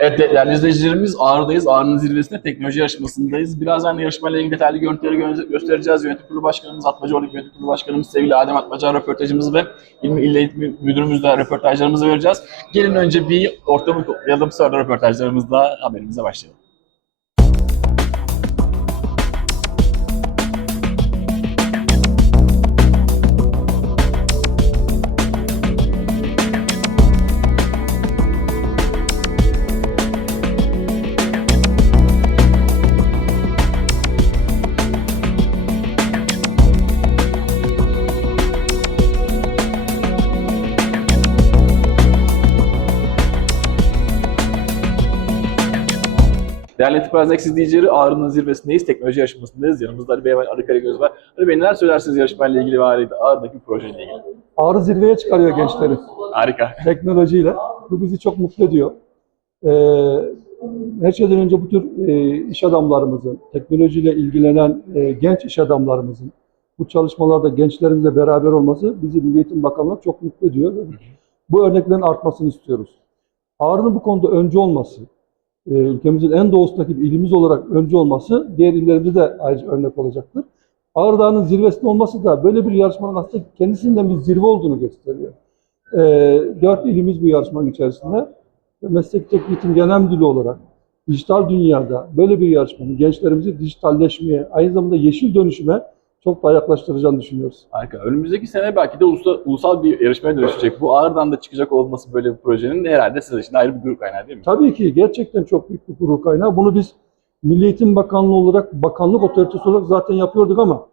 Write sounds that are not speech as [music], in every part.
Evet değerli izleyicilerimiz Ağrı'dayız. Ağrı'nın zirvesinde teknoloji yarışmasındayız. Birazdan yarışmayla ilgili detaylı görüntüleri gö- göstereceğiz. Yönetim Kurulu Başkanımız Atmaca Olik Yönetim Kurulu Başkanımız sevgili Adem Atmaca röportajımızı ve İlmi İl Müdürümüzle röportajlarımızı vereceğiz. Gelin önce bir ortamı koklayalım sonra röportajlarımızla haberimize başlayalım. Değerli Enterprise Next izleyicileri Ağrı'nın zirvesindeyiz. Teknoloji yarışmasındayız. Yanımızda Ali Bey Ali Karagöz var. Ali Bey neler söylersiniz yarışmayla ilgili ve Ağrı- Ağrı'daki projeyle ilgili? Ağrı zirveye çıkarıyor gençleri Harika. teknolojiyle. Bu bizi çok mutlu ediyor. Ee, her şeyden önce bu tür e, iş adamlarımızın, teknolojiyle ilgilenen e, genç iş adamlarımızın bu çalışmalarda gençlerimizle beraber olması bizi Milli Eğitim Bakanlığı çok mutlu ediyor. Bu örneklerin artmasını istiyoruz. Ağrı'nın bu konuda öncü olması, e, ülkemizin en doğusundaki bir ilimiz olarak öncü olması diğer illerimizde de ayrıca örnek olacaktır. Ağrı Dağı'nın zirvesinde olması da böyle bir yarışmanın aslında kendisinden bir zirve olduğunu gösteriyor. E, dört ilimiz bu yarışmanın içerisinde. Meslek tekniğinin genel müdürü olarak dijital dünyada böyle bir yarışmanın gençlerimizi dijitalleşmeye, aynı zamanda yeşil dönüşüme çok daha yaklaştıracağını düşünüyoruz. Harika. Önümüzdeki sene belki de ulusal, ulusal bir yarışmaya dönüşecek. Bu Ağrı'dan da çıkacak olması böyle bir projenin herhalde sizin için ayrı bir gurur kaynağı değil mi? Tabii ki gerçekten çok büyük bir gurur kaynağı. Bunu biz Milli Eğitim Bakanlığı olarak, bakanlık otoritesi olarak zaten yapıyorduk ama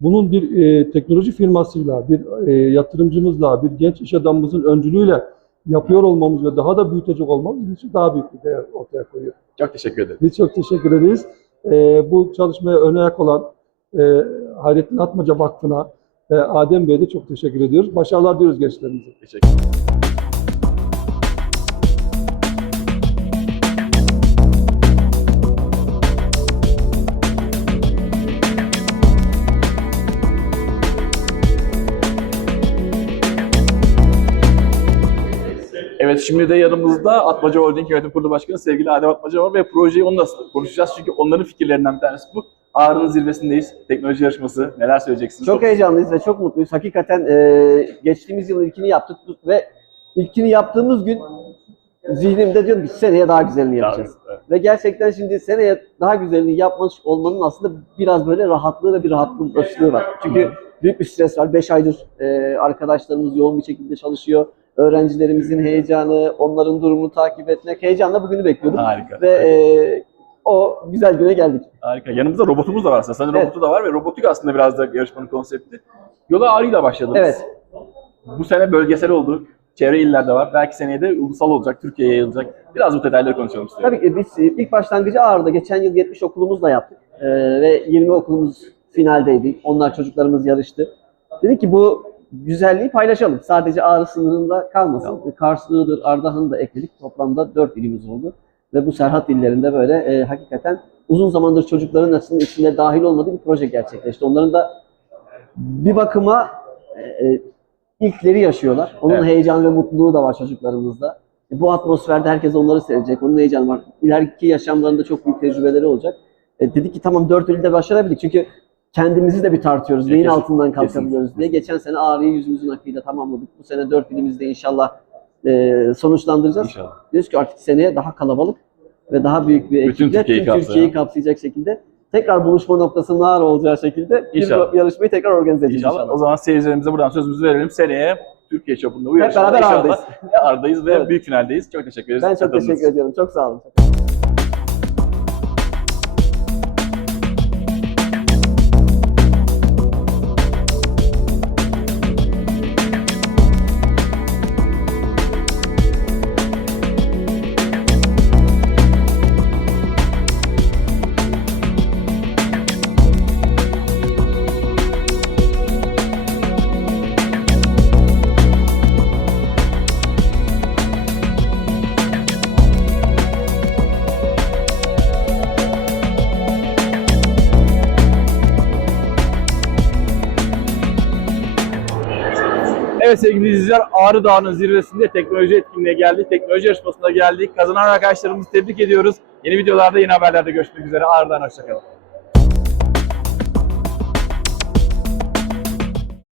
bunun bir e, teknoloji firmasıyla, bir e, yatırımcımızla, bir genç iş adamımızın öncülüğüyle yapıyor olmamız ve daha da büyütecek olmamız için daha büyük bir değer ortaya koyuyor. Çok teşekkür ederim. Biz çok teşekkür ederiz. E, bu çalışmaya ön ayak olan e, Hayrettin Atmaca Vakfı'na, e, Adem Bey'e de çok teşekkür ediyoruz. Başarılar diliyoruz gençlerimize. Teşekkür. Evet şimdi de yanımızda Atmaca Holding Yönetim Kurulu Başkanı sevgili Adem Atmaca var ve projeyi onunla konuşacağız çünkü onların fikirlerinden bir tanesi bu. Ağrı'nın zirvesindeyiz. Teknoloji yarışması. Neler söyleyeceksiniz? Çok heyecanlıyız ve çok mutluyuz. Hakikaten e, geçtiğimiz yıl ilkini yaptık ve ilkini yaptığımız gün zihnimde diyorum ki seneye daha güzelini yapacağız. Evet. Ve gerçekten şimdi seneye daha güzelini yapmış olmanın aslında biraz böyle rahatlığı ve bir rahatlığı var. Çünkü büyük bir stres var. 5 aydır e, arkadaşlarımız yoğun bir şekilde çalışıyor. Öğrencilerimizin heyecanı, onların durumunu takip etmek. Heyecanla bugünü bekliyorduk. Harika. Ve e, o güzel güne geldik. Harika. Yanımızda robotumuz da var aslında. Senin Evet. robotu da var ve robotik aslında biraz da yarışmanın konsepti. Yola Ağrı'yla başladınız. Evet. Bu sene bölgesel oldu. Çevre illerde var. Belki seneye de ulusal olacak, Türkiye'ye yayılacak. Biraz bu detayları konuşalım istiyorum. Tabii ki biz e, ilk başlangıcı Ağrı'da geçen yıl 70 okulumuzla yaptık. Ee, ve 20 okulumuz finaldeydi. Onlar çocuklarımız yarıştı. Dedik ki bu güzelliği paylaşalım. Sadece Ağrı sınırında kalmasın. Kars, Iğdır, Ardahan'ı da ekledik. Toplamda 4 ilimiz oldu. Ve bu Serhat illerinde böyle e, hakikaten uzun zamandır çocukların aslında içinde dahil olmadığı bir proje gerçekleşti. Onların da bir bakıma e, e, ilkleri yaşıyorlar. Onun Evet. heyecanı ve mutluluğu da var çocuklarımızda. E, Bu atmosferde herkes onları sevecek. Onun heyecanı var. İleriki yaşamlarında çok büyük tecrübeleri olacak. E, dedik ki tamam dört ilde başarabildik. Çünkü kendimizi de bir tartıyoruz. Neyin Kesin- altından kalkabiliyoruz diye. Geçen sene Ağrı'yı yüzümüzün akıyla tamamladık. Bu sene dört ilimizde inşallah e, sonuçlandıracağız. İnşallah. Diyoruz ki artık seneye daha kalabalık ve daha büyük bir Bütün ekiple Türkiye'yi tüm kapsayan. Türkiye'yi kapsayacak şekilde tekrar buluşma noktasının Ağrı olacağı şekilde bir İnşallah. yarışmayı tekrar organize edeceğiz İnşallah. inşallah. O zaman seyircilerimize buradan sözümüzü verelim. Seneye Türkiye çapında bu yarışmada beraber inşallah Ağrı'dayız. [laughs] Ağrı'dayız ve Evet. büyük finaldeyiz. Çok teşekkür ederiz. Ben çok teşekkür ediyorum. Çok sağ olun. Evet sevgili izleyiciler Ağrı Dağı'nın zirvesinde teknoloji etkinliğe geldik. Teknoloji yarışmasına geldik. Kazanan arkadaşlarımızı tebrik ediyoruz. Yeni videolarda yeni haberlerde görüşmek üzere. Ağrı Dağı'na hoşçakalın.